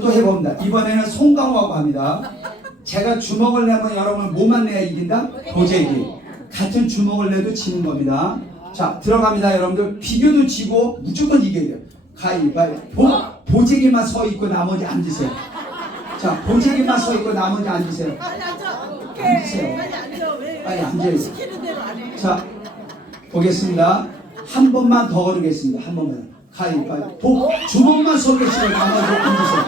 또 해봅니다. 이번에는 송강호하고 합니다. 제가 주먹을 내면 여러분 뭐만 내야 이긴다? 보재기. 같은 주먹을 내도 지는 겁니다. 자 들어갑니다 여러분들. 비교도 지고 무조건 이겨야 돼요. 가위바위보. 보재기만 서 있고 나머지 앉으세요. 자 보재기만 서 있고 나머지 앉으세요. 앉으세요. 빨리 앉아요. 자 보겠습니다. 한 번만 더 거르겠습니다. 한 번만. 가위바위보. 주먹만 서겠어요. 나머지 앉으세요.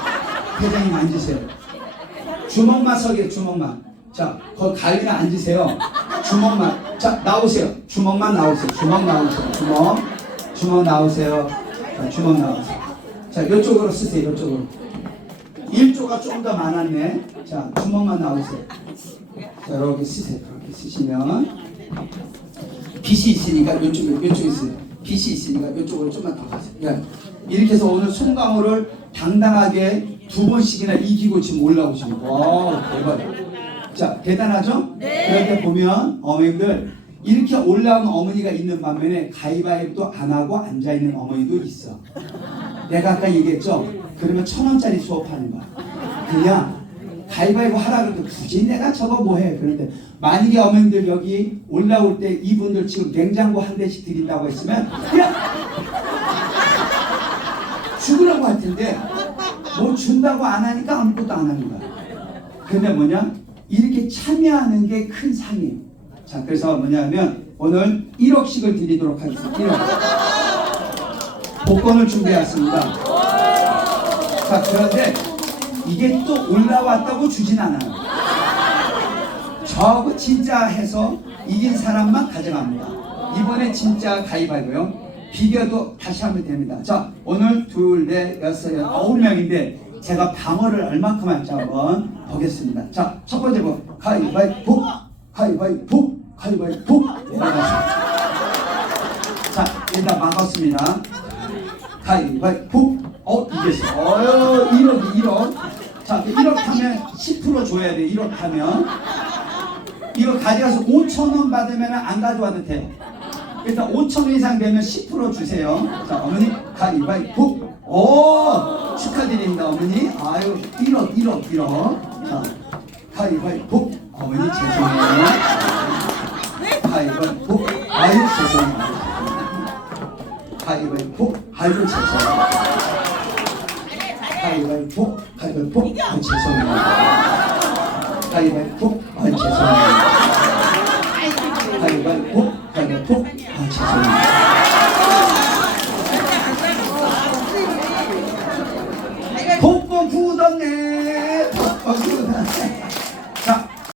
회장님 앉으세요. 주먹만 서게 주먹만. 자, 거 가위는 앉으세요. 주먹만. 자, 나오세요. 주먹만 나오세요. 주먹 나오세요. 주먹. 주먹 나오세요. 자, 주먹 나오세요. 자, 이쪽으로 쓰세요. 이쪽으로. 일조가 조금 더 많았네. 자, 주먹만 나오세요. 자, 이렇게 쓰세요. 이렇게 쓰시면 빛이 있으니까 이쪽에 이쪽에 있어요. 빛이 있으니까 이쪽으로 좀만 더 가세요. 예. 이렇게 해서 오늘 송강호를 당당하게 두 번씩이나 이기고 지금 올라오신 거. 와 대박. 자 대단하죠? 네. 때 보면 어머니들 이렇게 올라온 어머니가 있는 반면에 가위바위보도 안 하고 앉아 있는 어머니도 있어. 내가 아까 얘기했죠? 그러면 천 원짜리 수업하는 거야. 그냥 가위바위보 하라 그래도 굳이 내가 저거 뭐해. 그런데 만약에 어머님들 여기 올라올 때 이분들 지금 냉장고 한 대씩 드린다고 했으면 그냥 죽으라고 할 텐데 뭐 준다고 안 하니까 아무것도 안 하는 거야. 근데 뭐냐? 이렇게 참여하는 게 큰 상이에요. 자, 그래서 뭐냐면 오늘 1억씩을 드리도록 하겠습니다. 1억. 복권을 준비했습니다. 자, 그런데 이게 또 올라왔다고 주진 않아요. 저하고 진짜 해서 이긴 사람만 가져갑니다. 이번에 진짜 가위바위보요. 비교도 다시 하면 됩니다. 자, 오늘 둘, 넷, 여섯, 여덟, 아홉 명인데 제가 방어를 얼만큼 할지 한번 보겠습니다. 자, 첫 번째 거 가위바위보, 가위바위보, 가위바위보 내려가세요. 자, 일단 막았습니다. 가위바위보. 어, 이겼어. 어유, 1억, 1억. 자, 1억 하면 10% 줘야 돼. 1억 하면. 이거 가져가서 5천 원 받으면 안 가져와도 돼요. 일단 5천 원 이상 되면 10% 주세요. 자, 어머니 가위바위보. 오, 축하드립니다, 어머니. 아유, 1억, 1억, 1억. 자, 가위바위보. 어머니 죄송해요. 가위바위보. 아유, 죄송해요. 가위바위보. 아유, 죄송해요. 가위바위보. 가위바위보. 아유, 죄송해요. 가위바위보. 아 죄송해요. 가위바위보. 가위바위보. 아 죄송해요. 복권 굳었네. 복권.